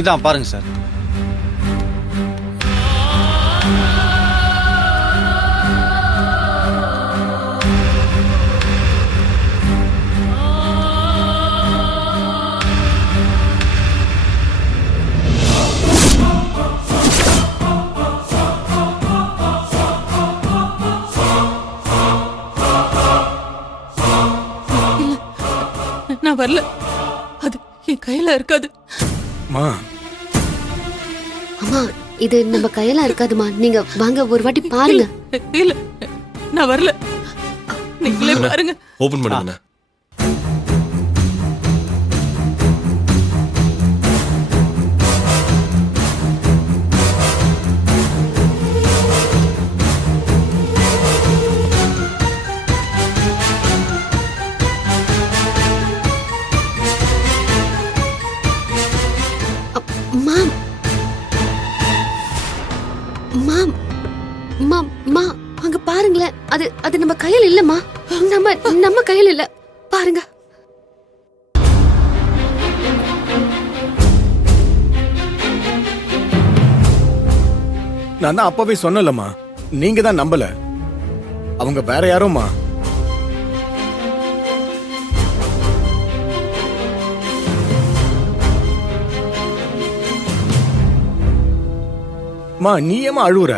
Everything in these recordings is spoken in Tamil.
இதான் பாருங்க சார். நான் வரல, அது என் கையில இருக்காது. அம்மா இது நம்ம கையில இருக்காதுமா, நீங்க வாங்க ஒரு வாட்டி பாருங்க. இல்ல நான் வரல, நீங்களே பாருங்க. ஓபன் பண்ணுங்க. மாம் மாம் மாம் மா அங்க பாருங்களேன், அது அது நம்ம கையில இல்லம்மா, நம்ம கையில இல்ல, பாருங்க. நான் தான் அப்பவே சொன்னலம்மா, நீங்க தான் நம்பல. அவங்க வேற யாரோமா. மா நீ ஏமா அழுவுற?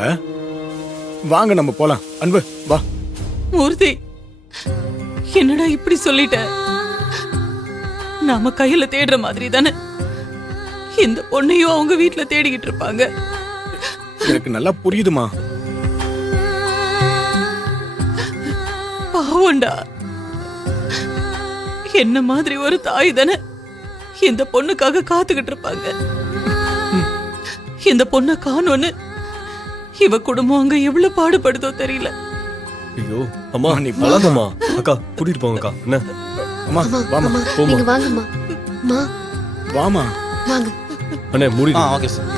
வாங்க நம்ம போலாம். அன்பு வா. மூர்த்தி, என்னடா இப்படி சொல்லிட்ட? நாம கையில தேடுற மாதிரி தானே இந்த பொண்ணையும் அவங்க வீட்டுல தேடிக்கிட்டு இருப்பாங்க. எனக்கு நல்லா புரியுதுமா. பாவண்டா, என்ன மாதிரி ஒரு தாய் தானே இந்த பொண்ணுக்காக காத்துக்கிட்டு இருப்பாங்க. இந்த பொண்ணை காணோன்னு இவ குடும்பம் அங்க எவ்வளவு பாடுபடுதோ தெரியல. ஐயோ அம்மா நீ பழகம்மா. அக்கா கூட்டிட்டு போங்கக்கா. என்ன அம்மா வாமா. நீங்க வாங்கம்மா. மா வாமா. வாங்க. அண்ணே மூடி. Okay sir.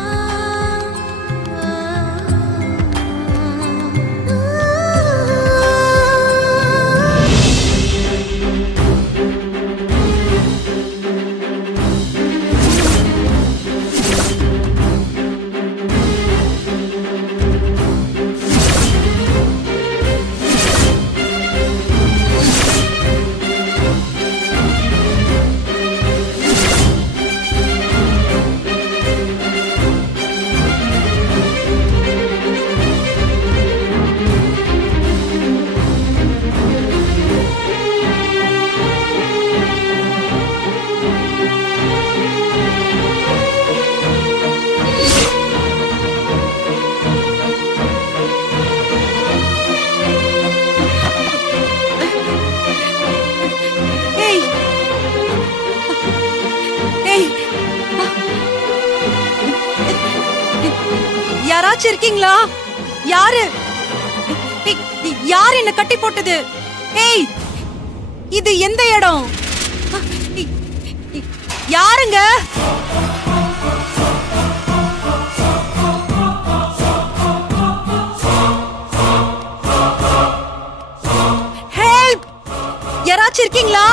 யாராச்சும் இருக்கீங்களா? யாரு யார் என்ன கட்டி போட்டது? ஏய், இது எந்த இடம்? யாருங்க? ஹெல்ப்! யாராச்சும் இருக்கீங்களா?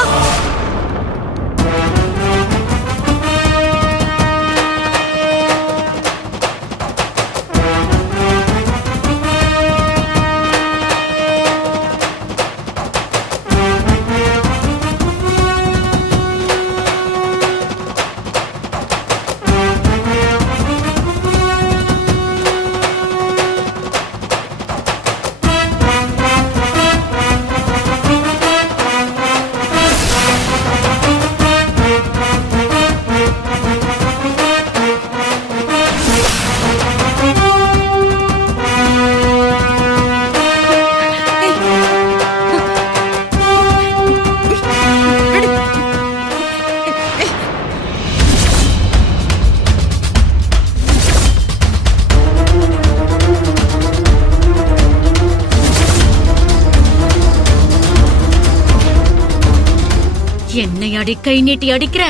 என்னை அடி கை நீட்டி அடிக்கிற?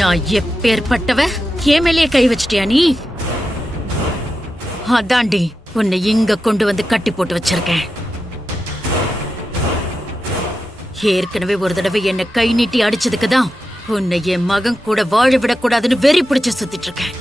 நான் எப்பேற்பட்டவ? என் மேலேயே கை வச்சிட்டியா நீ? அதாண்டி உன்னை இங்க கொண்டு வந்து கட்டி போட்டு வச்சிருக்கேன். ஏற்கனவே ஒரு தடவை என்ன கை நீட்டி அடிச்சதுக்கு தான் உன்னை என் மகன் கூட வாழ விடக்கூடாதுன்னு வெறி பிடிச்சு சுத்திட்டு இருக்கேன்.